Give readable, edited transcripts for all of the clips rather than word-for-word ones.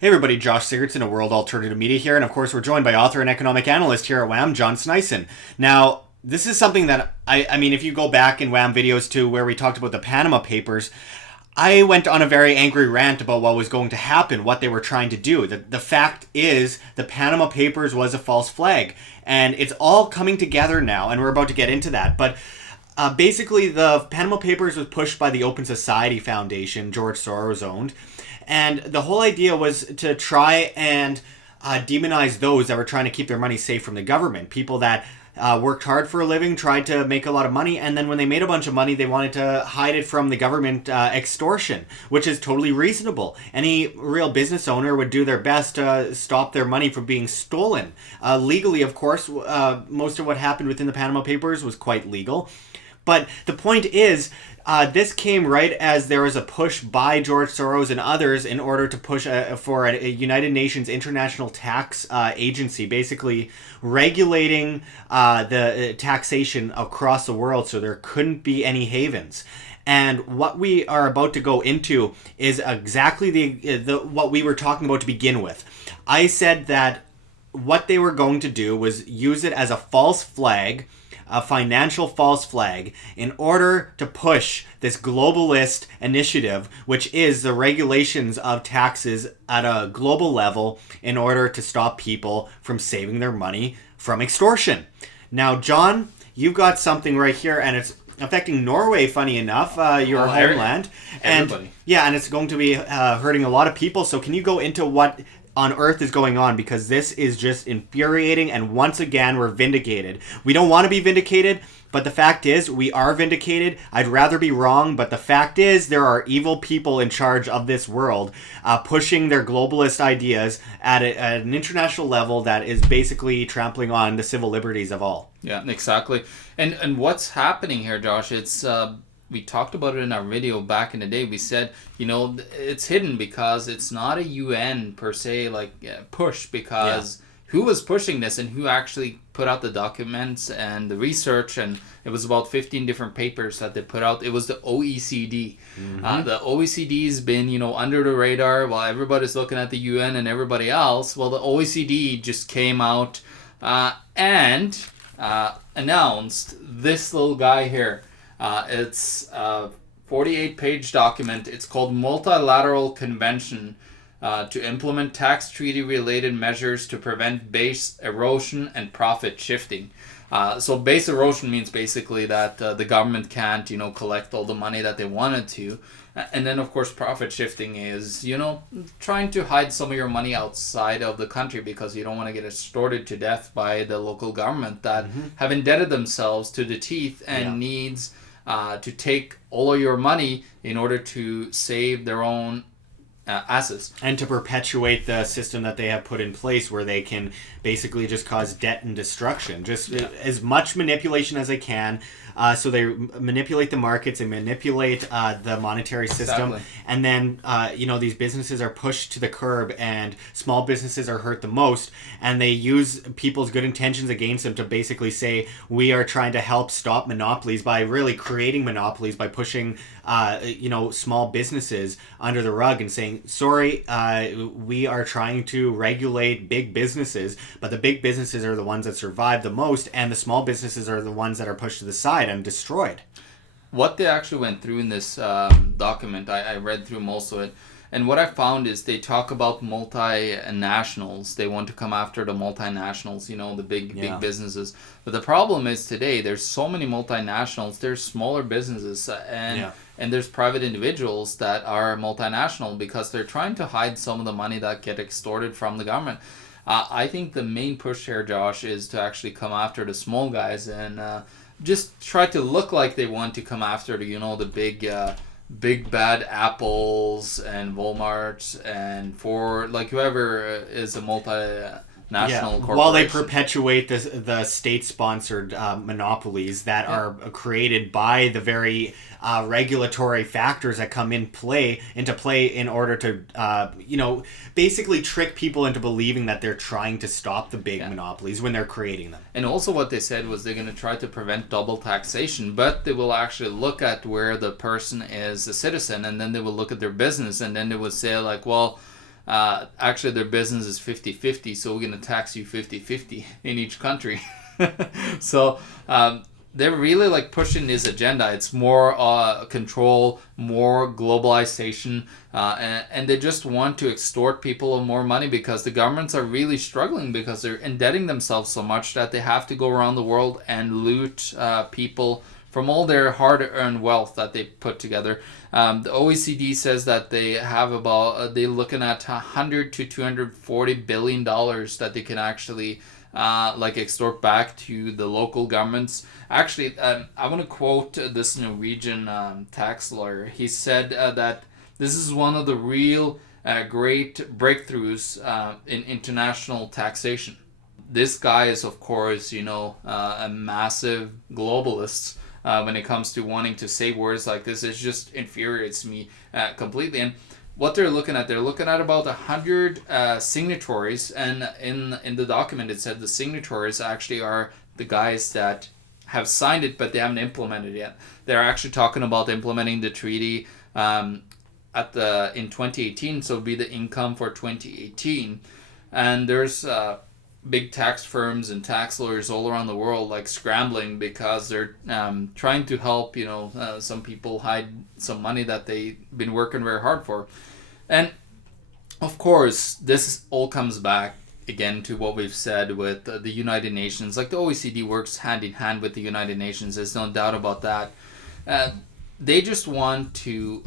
Hey everybody, Josh Sigurdson of World Alternative Media here, and of course we're joined by author and economic analyst here at WAM, John Sneisen. Now, this is something that, I mean, if you go back in WAM videos to where we talked about the Panama Papers, I went on a very angry rant about what was going to happen, what they were trying to do. The fact is, the Panama Papers was a false flag, and it's all coming together now, and we're about to get into that, but basically the Panama Papers was pushed by the Open Society Foundation, George Soros owned, and the whole idea was to try and demonize those that were trying to keep their money safe from the government. People that worked hard for a living, tried to make a lot of money, and then when they made a bunch of money, they wanted to hide it from the government extortion, which is totally reasonable. Any real business owner would do their best to stop their money from being stolen. Legally, of course, most of what happened within the Panama Papers was quite legal. But the point is, this came right as there was a push by George Soros and others in order to push for a United Nations International Tax Agency, basically regulating the taxation across the world so there couldn't be any havens. And what we are about to go into is exactly the what we were talking about to begin with. I said that what they were going to do was use it as a false flag, a financial false flag, in order to push this globalist initiative, which is the regulations of taxes at a global level in order to stop people from saving their money from extortion. Now, John, you've got something right here, and it's affecting Norway, funny enough, your homeland. Everybody. And yeah, and it's going to be hurting a lot of people. So can you go into what on earth is going on, because this is just infuriating, and once again we're vindicated. We don't want to be vindicated, but the fact is we are vindicated. I'd rather be wrong, but the fact is there are evil people in charge of this world pushing their globalist ideas at an international level that is basically trampling on the civil liberties of all. Yeah, exactly. And what's happening here, Josh, it's we talked about it in our video back in the day. We said, it's hidden because it's not a UN per se push, because who was pushing this and who actually put out the documents and the research, and it was about 15 different papers that they put out. It was the OECD. Mm-hmm. The OECD's been, under the radar while everybody's looking at the UN and everybody else. Well, the OECD just came out and announced this little guy here. It's a 48-page document. It's called Multilateral Convention to implement tax treaty-related measures to prevent base erosion and profit shifting. So base erosion means basically that the government can't, collect all the money that they wanted to. And then, of course, profit shifting is, trying to hide some of your money outside of the country because you don't want to get extorted to death by the local government that have indebted themselves to the teeth and needs to take all of your money in order to save their own assets. And to perpetuate the system that they have put in place where they can basically just cause debt and destruction. Just as much manipulation as they can. So they manipulate the markets, they manipulate the monetary system, Exactly. and then these businesses are pushed to the curb, and small businesses are hurt the most, and they use people's good intentions against them to basically say we are trying to help stop monopolies by really creating monopolies by pushing small businesses under the rug and saying, sorry, we are trying to regulate big businesses, but the big businesses are the ones that survive the most, and the small businesses are the ones that are pushed to the side and destroyed. What they actually went through in this document, I read through most of it, and what I found is they talk about multinationals. They want to come after the multinationals, the big businesses. But the problem is today there's so many multinationals. There's smaller businesses and there's private individuals that are multinational because they're trying to hide some of the money that get extorted from the government. I think the main push here, Josh, is to actually come after the small guys and just try to look like they want to come after the big bad Apples and Walmarts and Ford, whoever is a multinational corporation. While they perpetuate the state-sponsored monopolies that are created by the very regulatory factors that come into play in order to basically trick people into believing that they're trying to stop the big monopolies when they're creating them. And also what they said was they're going to try to prevent double taxation, but they will actually look at where the person is a citizen, and then they will look at their business, and then they will say actually their business is 50-50, so we're going to tax you 50-50 in each country. So they're really like pushing this agenda. It's more control, more globalization, and they just want to extort people of more money because the governments are really struggling because they're indebting themselves so much that they have to go around the world and loot people from all their hard-earned wealth that they put together. The OECD says that they have about they're looking at $100 to $240 billion that they can actually like extort back to the local governments. Actually, I want to quote this Norwegian tax lawyer. He said that this is one of the real great breakthroughs in international taxation. This guy is, of course, a massive globalist. When it comes to wanting to say words like this, it just infuriates me completely. And what they're looking at about 100 signatories, and in the document it said the signatories actually are the guys that have signed it, but they haven't implemented it yet. They're actually talking about implementing the treaty in 2018, so it'll be the income for 2018, and there's big tax firms and tax lawyers all around the world like scrambling because they're trying to help some people hide some money that they've been working very hard for. And of course this all comes back again to what we've said with the United Nations. Like the OECD works hand in hand with the United Nations, there's no doubt about that. They just want to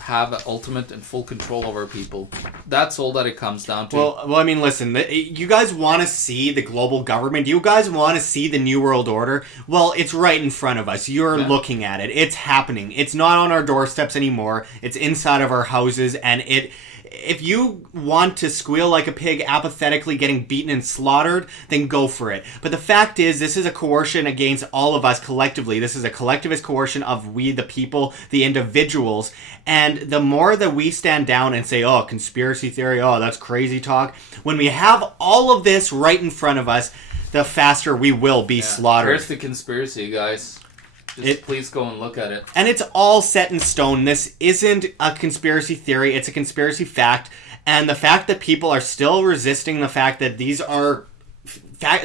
have ultimate and full control over people. That's all that it comes down to. Well, I mean, listen, you guys want to see the global government? You guys want to see the New World Order? Well, it's right in front of us. You're looking at it. It's happening. It's not on our doorsteps anymore. It's inside of our houses, and if you want to squeal like a pig apathetically getting beaten and slaughtered, then go for it. But the fact is, this is a coercion against all of us collectively. This is a collectivist coercion of we the people, the individuals. And the more that we stand down and say, oh, conspiracy theory, oh, that's crazy talk, when we have all of this right in front of us, the faster we will be slaughtered. Where's the conspiracy, guys? Please go and look at it. And it's all set in stone. This isn't a conspiracy theory. It's a conspiracy fact. And the fact that people are still resisting the fact that these are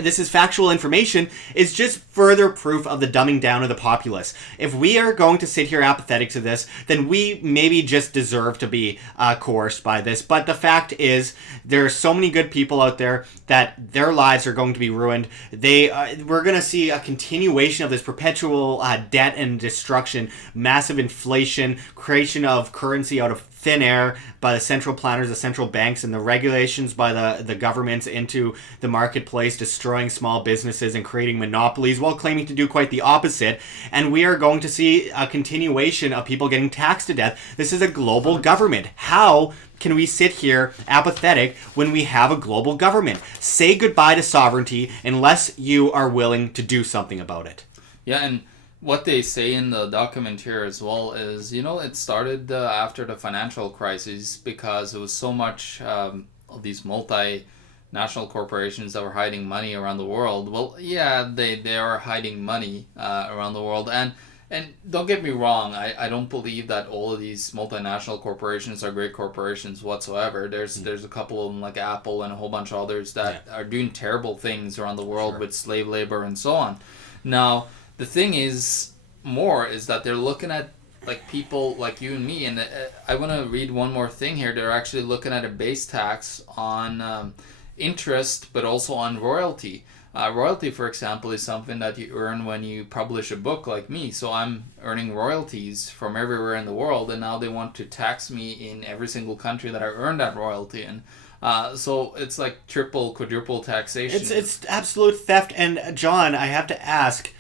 this is factual information is just further proof of the dumbing down of the populace. If we are going to sit here apathetic to this, then we maybe just deserve to be coerced by this. But the fact is, there are so many good people out there that their lives are going to be ruined. We're going to see a continuation of this perpetual debt and destruction, massive inflation, creation of currency out of thin air by the central planners, the central banks, and the regulations by the governments into the marketplace, destroying small businesses and creating monopolies while claiming to do quite the opposite. And we are going to see a continuation of people getting taxed to death. This is a global government. How can we sit here apathetic when we have a global government? Say goodbye to sovereignty unless you are willing to do something about it. Yeah, and what they say in the document here as well is, it started after the financial crisis because it was so much of these multinational corporations that were hiding money around the world. Well, yeah, they are hiding money around the world. And don't get me wrong, I don't believe that all of these multinational corporations are great corporations whatsoever. There's a couple of them like Apple and a whole bunch of others that are doing terrible things around the world with slave labor and so on. Now, the thing is that they're looking at like people like you and me, and I want to read one more thing here. They're actually looking at a base tax on interest, but also on royalty. Royalty, for example, is something that you earn when you publish a book like me. So I'm earning royalties from everywhere in the world, and now they want to tax me in every single country that I earned that royalty in. So it's like triple, quadruple taxation. It's absolute theft. And John, I have to ask,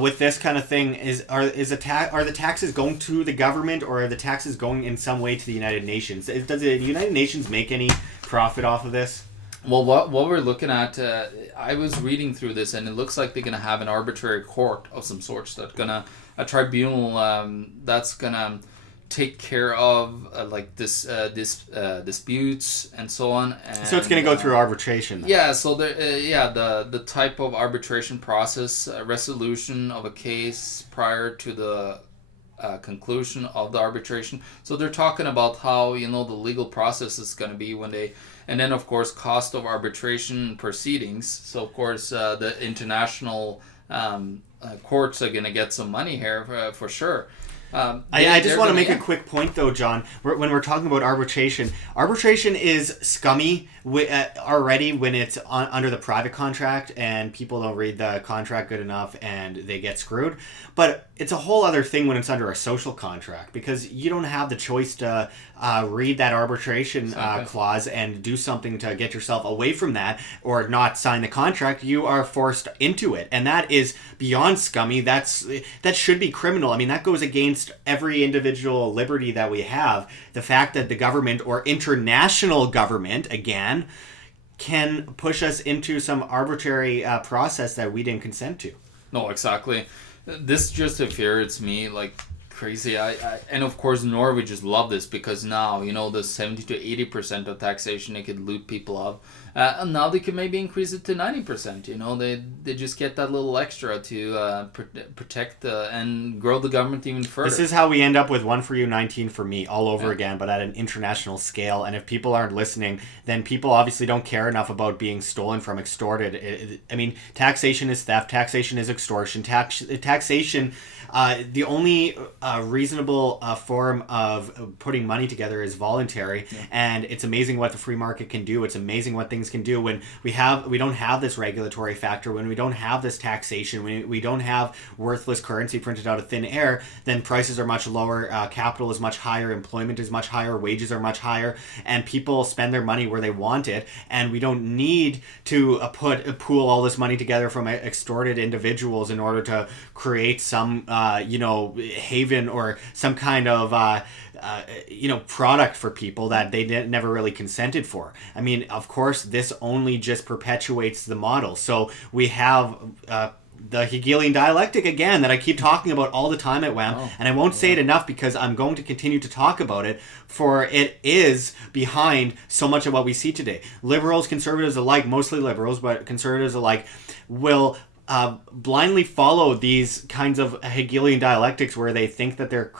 with this kind of thing, are the taxes going to the government, or are the taxes going in some way to the United Nations? Does the United Nations make any profit off of this? Well, what we're looking at, I was reading through this, and it looks like they're going to have an arbitrary court of some sorts a tribunal that's going to take care of disputes and so on. And, so it's going to go through arbitration then. Yeah, so the type of arbitration process, resolution of a case prior to the conclusion of the arbitration. So they're talking about how the legal process is going to be when they, and then of course cost of arbitration proceedings. So of course the international courts are going to get some money here for sure. I just want to make a quick point, though, John. When we're talking about arbitration is scummy already when it's under the private contract and people don't read the contract good enough and they get screwed. But it's a whole other thing when it's under a social contract, because you don't have the choice to read that arbitration clause and do something to get yourself away from that or not sign the contract. You are forced into it, and that is beyond scummy. That should be criminal. I mean, that goes against every individual liberty that we have. The fact that the government or international government, again, can push us into some arbitrary process that we didn't consent to. No, exactly. This just infuriates me like crazy. I and of course Norway just love this because now the 70 to 80% of taxation they could loot people of, and now they can maybe increase it to 90%. They just get that little extra to protect and grow the government even further. This is how we end up with 1 for you, 19 for me all over again, but at an international scale. And if people aren't listening, then people obviously don't care enough about being stolen from, extorted. I mean, taxation is theft, taxation is extortion, taxation. The only reasonable form of putting money together is voluntary, and it's amazing what the free market can do. It's amazing what things can do when we don't have this regulatory factor, when we don't have this taxation, when we don't have worthless currency printed out of thin air. Then prices are much lower, capital is much higher, employment is much higher, wages are much higher, and people spend their money where they want it. And we don't need to pool all this money together from extorted individuals in order to create some haven or some kind of product for people that they never really consented for. I mean, of course, this only just perpetuates the model. So we have the Hegelian dialectic again that I keep talking about all the time at WHAM, and I won't say it enough because I'm going to continue to talk about it, for it is behind so much of what we see today. Liberals, conservatives alike, mostly liberals, but conservatives alike, will blindly follow these kinds of Hegelian dialectics where they think that they're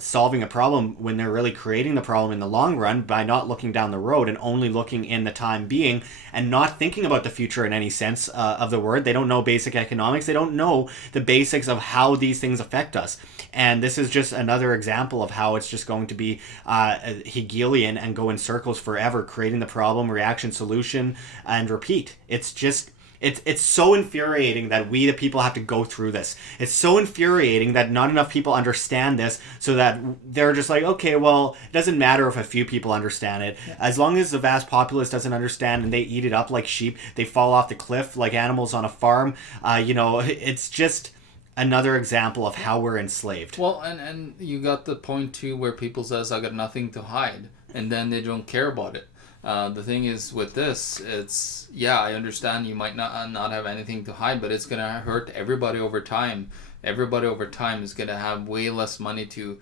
solving a problem when they're really creating the problem in the long run by not looking down the road and only looking in the time being and not thinking about the future in any sense of the word. They don't know basic economics. They don't know the basics of how these things affect us. And this is just another example of how it's just going to be Hegelian and go in circles forever, creating the problem, reaction, solution, and repeat. It's so infuriating that we, the people, have to go through this. It's so infuriating that not enough people understand this, so that they're just like, okay, well, it doesn't matter if a few people understand it. As long as the vast populace doesn't understand and they eat it up like sheep, they fall off the cliff like animals on a farm. It's just another example of how we're enslaved. Well, and you got the point too where people says, I got nothing to hide, and then they don't care about it. The thing is with this, it's, I understand you might not have anything to hide, but it's going to hurt everybody over time. Everybody over time is going to have way less money to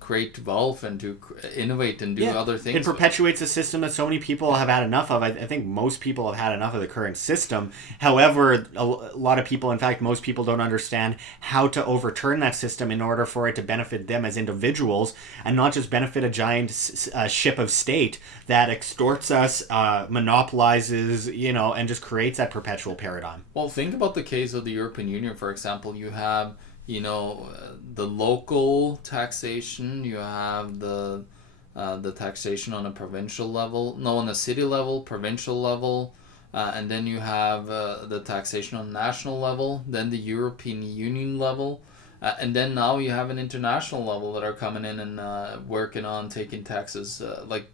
create wealth and to innovate and do other things. It perpetuates a system that so many people have had enough of. I think most people have had enough of the current system. However, a lot of people, in fact, most people don't understand how to overturn that system in order for it to benefit them as individuals and not just benefit a giant ship of state that extorts us, monopolizes, and just creates that perpetual paradigm. Well, think about the case of the European Union, for example. You have the local taxation, you have the taxation on a provincial level, on a city level, provincial level, and then you have the taxation on national level, then the European Union level, and then now you have an international level that are coming in and working on taking taxes, like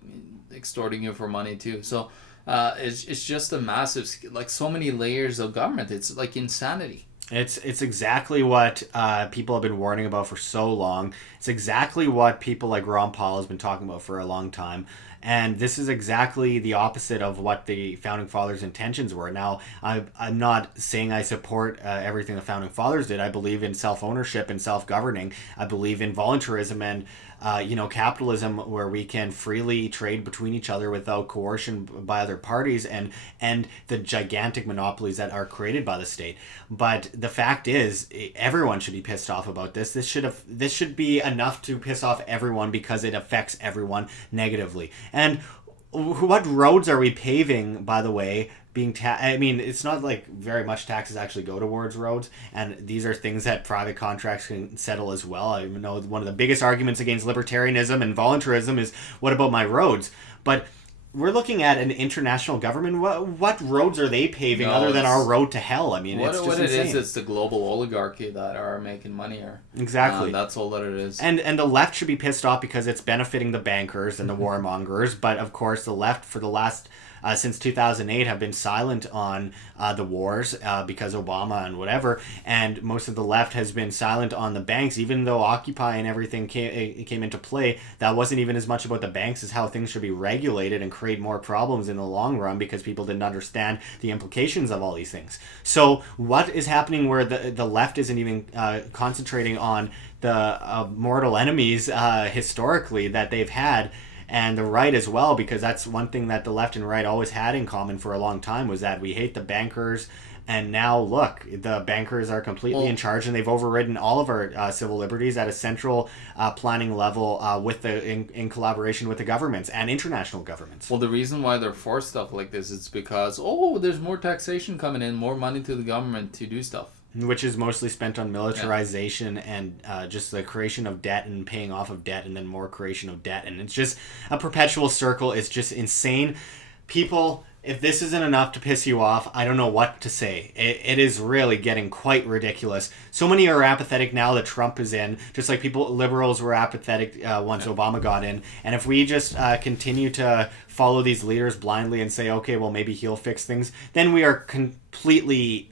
extorting you for money too. So it's just a massive, like so many layers of government. It's like insanity. It's exactly what people have been warning about for so long. It's exactly what people like Ron Paul has been talking about for a long time. And this is exactly the opposite of what the Founding Fathers' intentions were. Now, I'm not saying I support everything the Founding Fathers did. I believe in self-ownership and self-governing. I believe in voluntarism and capitalism where we can freely trade between each other without coercion by other parties and the gigantic monopolies that are created by the state. But the fact is, everyone should be pissed off about this. This should be enough to piss off everyone because it affects everyone negatively. And what roads are we paving, by the way, it's not like very much taxes actually go towards roads, and these are things that private contracts can settle as well. I know one of the biggest arguments against libertarianism and voluntarism is, what about my roads? But we're looking at an international government. What roads are they paving other than our road to hell? I mean, it's just what insane. it is, it's the global oligarchy that are making money here. Exactly. That's all that it is. And the left should be pissed off because it's benefiting the bankers and the warmongers. But of course, the left for the last since 2008 have been silent on the wars because Obama and whatever, and most of the left has been silent on the banks. Even though Occupy and everything came into play, that wasn't even as much about the banks as how things should be regulated and create more problems in the long run because people didn't understand the implications of all these things. So what is happening where the left isn't even concentrating on the mortal enemies historically that they've had, and the right as well, because that's one thing that the left and right always had in common for a long time, was that we hate the bankers. And now look, the bankers are completely in charge, and they've overridden all of our civil liberties at a central planning level in collaboration with the governments and international governments. Well, the reason why they're for stuff like this is because, there's more taxation coming in, more money to the government to do stuff. Which is mostly spent on militarization and just the creation of debt and paying off of debt and then more creation of debt. And it's just a perpetual circle. It's just insane. People, if this isn't enough to piss you off, I don't know what to say. It is really getting quite ridiculous. So many are apathetic now that Trump is in, just like liberals were apathetic once Obama got in. And if we just continue to follow these leaders blindly and say, okay, well, maybe he'll fix things, then we are completely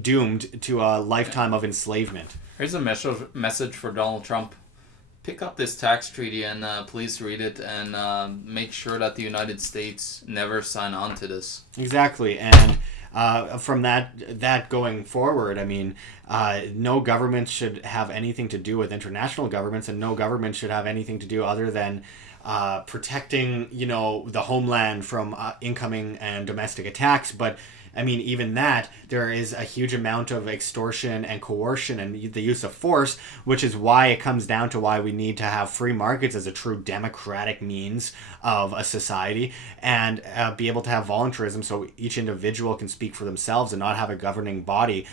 doomed to a lifetime of enslavement. Here's a message for Donald Trump. Pick up this tax treaty and please read it and make sure that the United States never sign on to this. Exactly. And from that going forward, I mean, no government should have anything to do with international governments, and no government should have anything to do other than protecting, the homeland from incoming and domestic attacks. But I mean, even that, there is a huge amount of extortion and coercion and the use of force, which is why it comes down to why we need to have free markets as a true democratic means of a society, and be able to have voluntarism so each individual can speak for themselves and not have a governing body,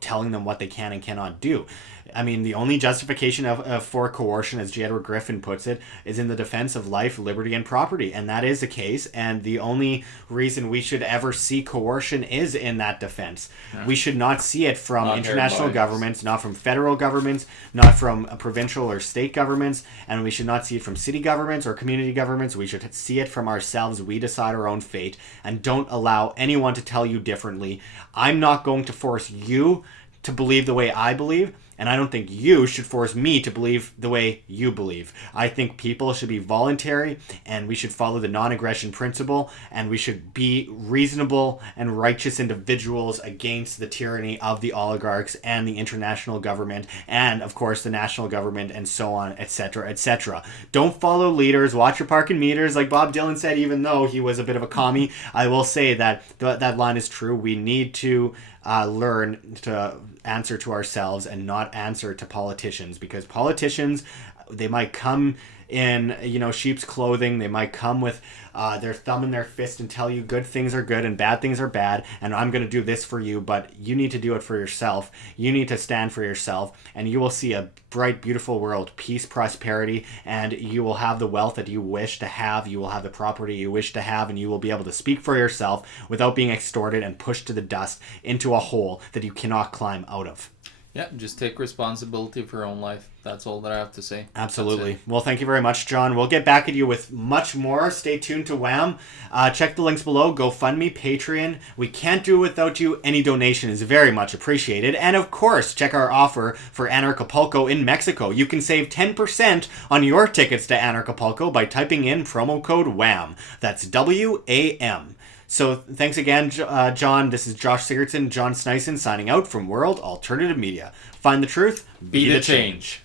telling them what they can and cannot do. I mean, the only justification for coercion, as J. Edward Griffin puts it, is in the defense of life, liberty, and property. And that is the case. And the only reason we should ever see coercion is in that defense. Yeah. We should not see it from international governments, not from federal governments, not from provincial or state governments, and we should not see it from city governments or community governments. We should see it from ourselves. We decide our own fate, and don't allow anyone to tell you differently. I'm not going to force you to believe the way I believe, and I don't think you should force me to believe the way you believe. I think people should be voluntary, and we should follow the non-aggression principle, and we should be reasonable and righteous individuals against the tyranny of the oligarchs and the international government, and of course the national government, and so on, etc., etc. Don't follow leaders. Watch your parking meters, like Bob Dylan said, even though he was a bit of a commie. I will say that that line is true. We need to learn to answer to ourselves and not answer to politicians, because politicians, they might come in sheep's clothing. They might come with their thumb in their fist and tell you good things are good and bad things are bad, and I'm going to do this for you, but you need to do it for yourself. You need to stand for yourself, and you will see a bright, beautiful world, peace, prosperity, and you will have the wealth that you wish to have. You will have the property you wish to have, and you will be able to speak for yourself without being extorted and pushed to the dust into a hole that you cannot climb out of. Yeah, just take responsibility for your own life. That's all that I have to say. Absolutely. Well, thank you very much, John. We'll get back at you with much more. Stay tuned to Wham. Check the links below. GoFundMe, Patreon. We can't do it without you. Any donation is very much appreciated. And of course, check our offer for Anarchapulco in Mexico. You can save 10% on your tickets to Anarchapulco by typing in promo code WHAM. That's WAM. So thanks again, John. This is Josh Sigurdson, John Sneisen, signing out from World Alternative Media. Find the truth, be the change.